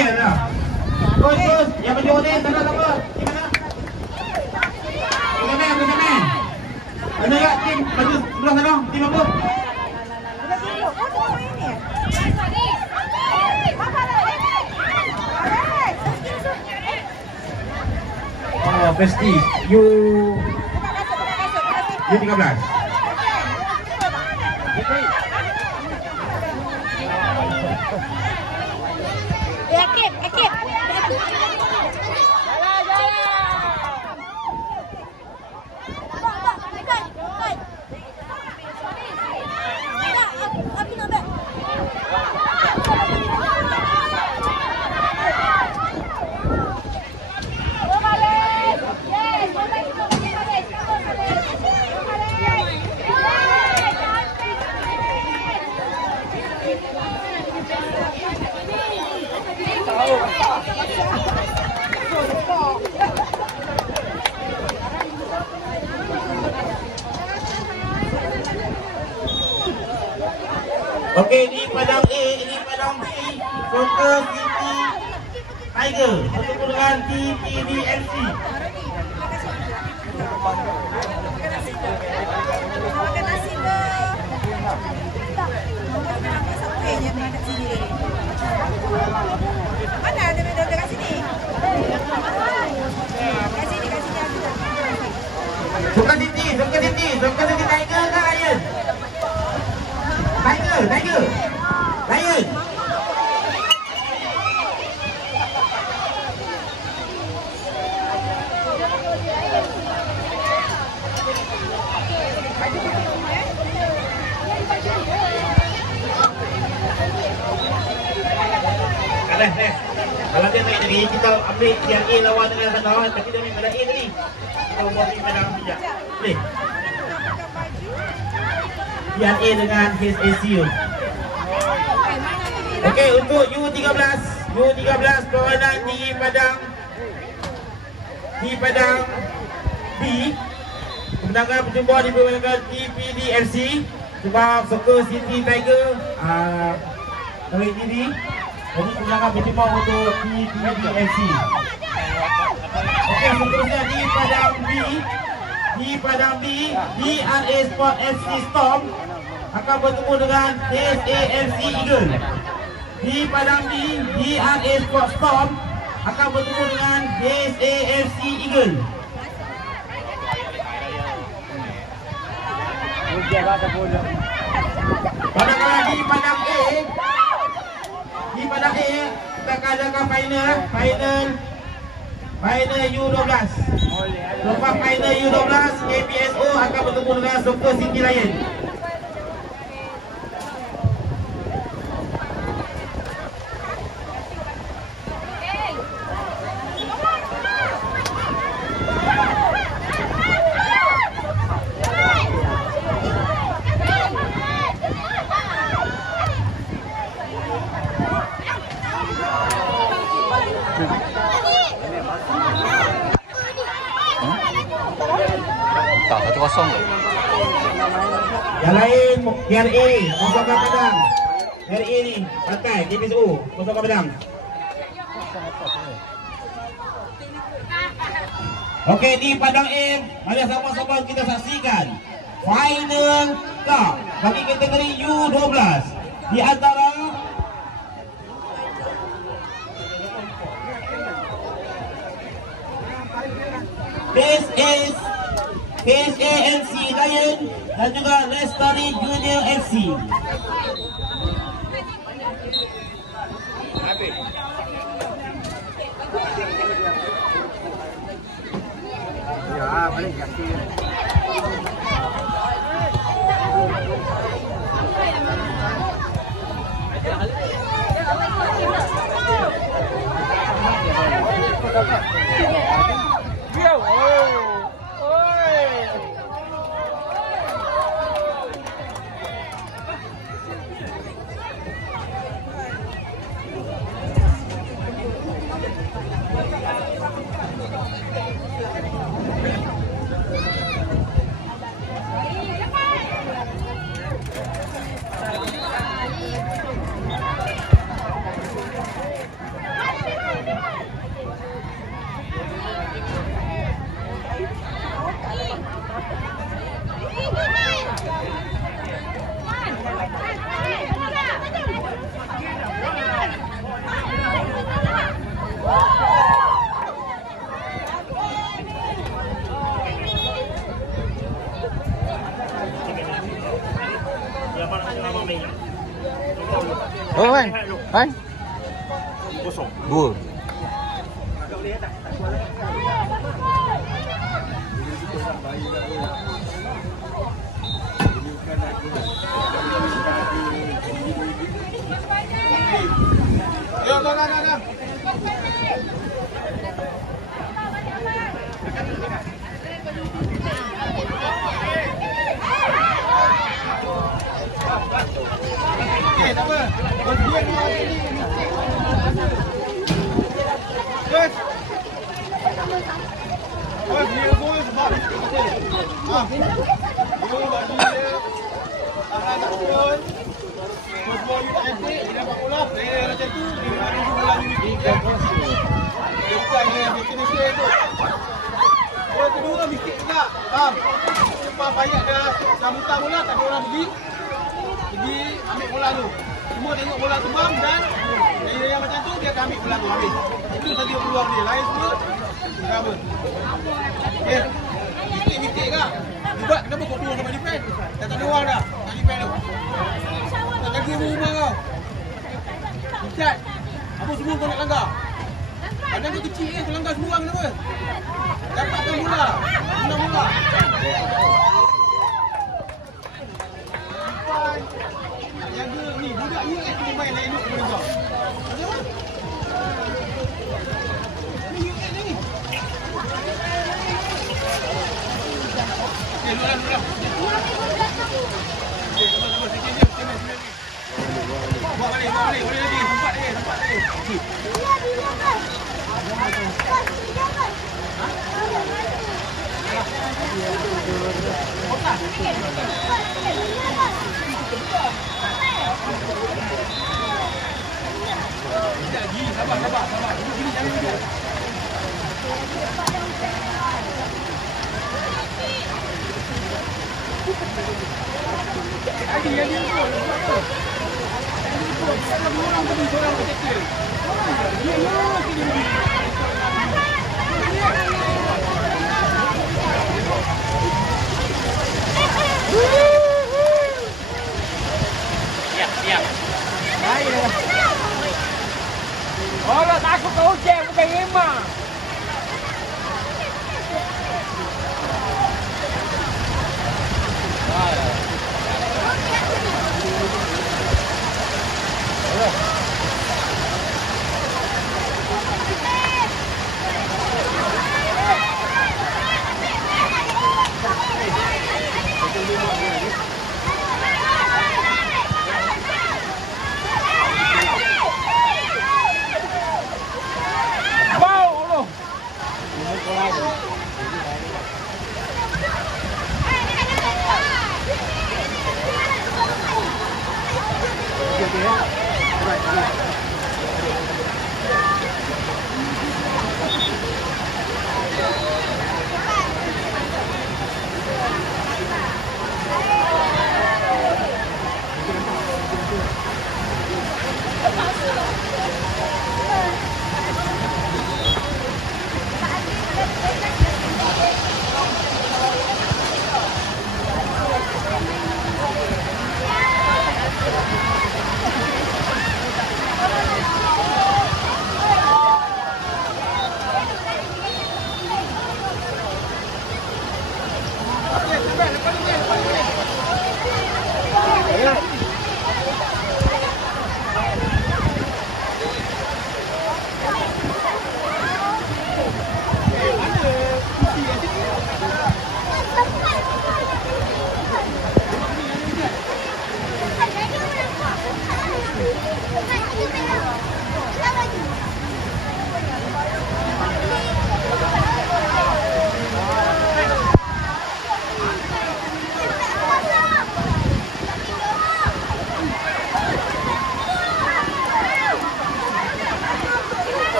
Jauh. Terus, yang baju ni sana sama. Bukan. Ada tak tim baju sebelah sana? Tim apa? Oh, Pesti. U13. Akib. Okey, ini padang A, ini padang B, Soccer City Tiger bertemu dengan TPDFC. Mana ada medal dekat sini? Kat sini. Soccer City Tiger ke Lion? Tiger. Lion. Kalau dia naik tadi, kita ambil yang A lawan dengan sana. Tapi dia ambil pada A tadi. Kita buat pada bijak. Boleh? Yang A dengan HSCU. Okey, untuk U13 perlawanan di padang B. Kemenangan perjumpaan diperolehkan TPDFC sebab Soccer City Tiger tarik diri. Jadi kemenangan perjumpaan untuk TPDFC. Okey, seterusnya di padang B, DRA Sport FC Storm akan bertemu dengan SAFC Eagle. Di padang B, DRA Sport Storm akan bertemu dengan SAFC Eagle. Padahal di padang A kita akan adakan final U12. Lepas final U12, KPSO akan bertemu dengan Soccer City Lion. Tak, 1-0 ke? Yang lain RA kosongkan padang. RA ni pakai KPSO kosongkan padang. Okey, di padang M, mari sama-sama kita saksikan final cup bagi kategori U12 di antara SAFC Lion dan juga Lestari Junior FC. Ya, balik kaki. Oh, Man. Man. 2. Tak apa. Berdiam ni lagi ni. Yes. Oh, dia gol sebab. Ah. Gol bagi dia. Tahan tak gol. Gol you tak cantik, dia dapat bola. Player macam tu, dia ada bola ni. Dia bukan dia finisher tu. Gol kedua mistik juga. Faham? Cepat payah dah sambutan bola, tak ada orang pergi ambil bola tu. Semua tengok bola terbang dan yang macam tu dia akan ambil bola tu habis. Itu saja peluang dia. Lain semua tak apa. Okey. Mistik ke? Sebab kenapa kau keluar sama defend? Dah tak ada orang dah. Tak defend tu. Tak jaga rumah kau. Icat. Apa semua kau nak langgar? Badan kau kecil kau langgar semua orang kenapa? Dapatkan bola. Menang bola. Jaga ni, budak ni kena main lain elok dengan kau. Macam mana? Ni UX ni. Okey, duduk. Okey, sama-sama. Sikit diam. Buat balik. Boleh lagi. Tempat lagi. Sabar. Duduk sini, jangan duduk. Adi. Orang pergi seorang kecil. Siap. Baik. Orang takut kau hujan bukan memang.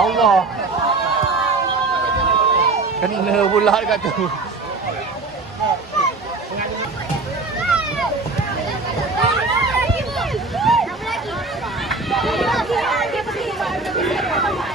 Allah. Kena pula dekat tu. Dia pergi.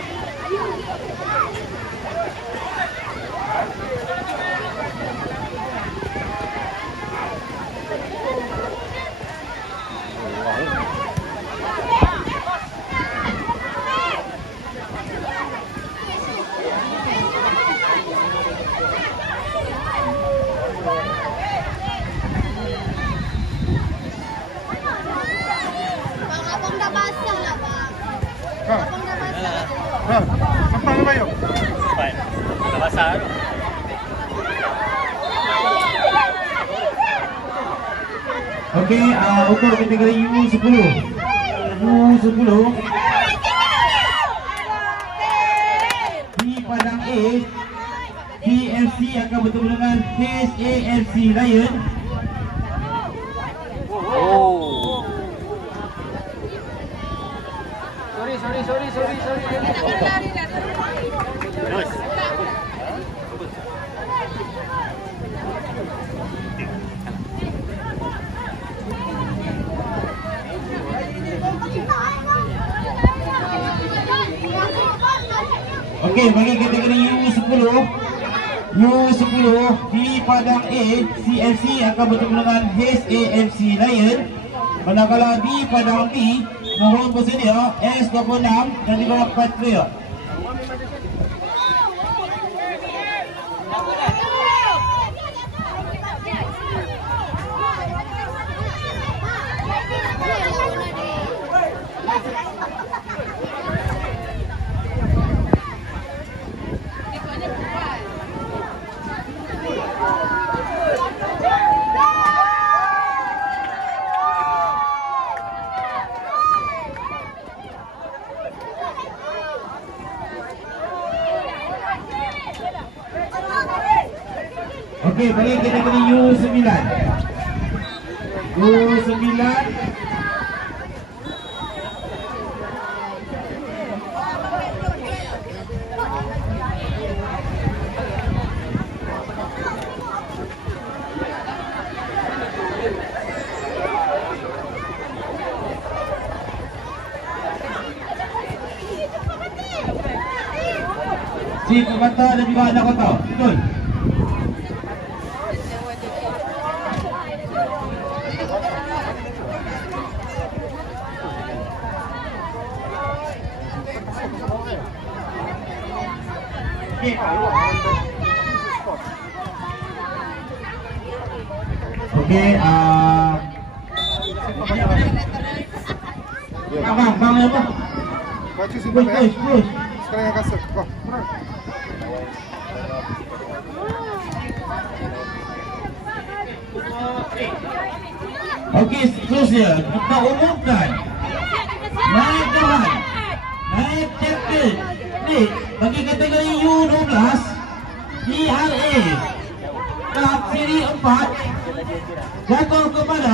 Okey, untuk kategori U10. U10 di padang A, TFC akan bertemu dengan HAFC Lion. Oh. Sorry. Okey, bagi kategori U10 di padang A, CFC akan bertemu dengan HAFC Lion. Manakala di padang B, mohon bersedia S26 dan di bawah 4 player. Okey, bagi kategori U9. Si pemantau dan juga anak kota. Betul. Okey, bang apa? Baca simpan ya. Push. Sekarang yang kasut. Wah. Okey, seterusnya kita umumkan naib Tuhan, naib captain league bagi kategori U12 DRA Cup Seri 4 jatuh kepada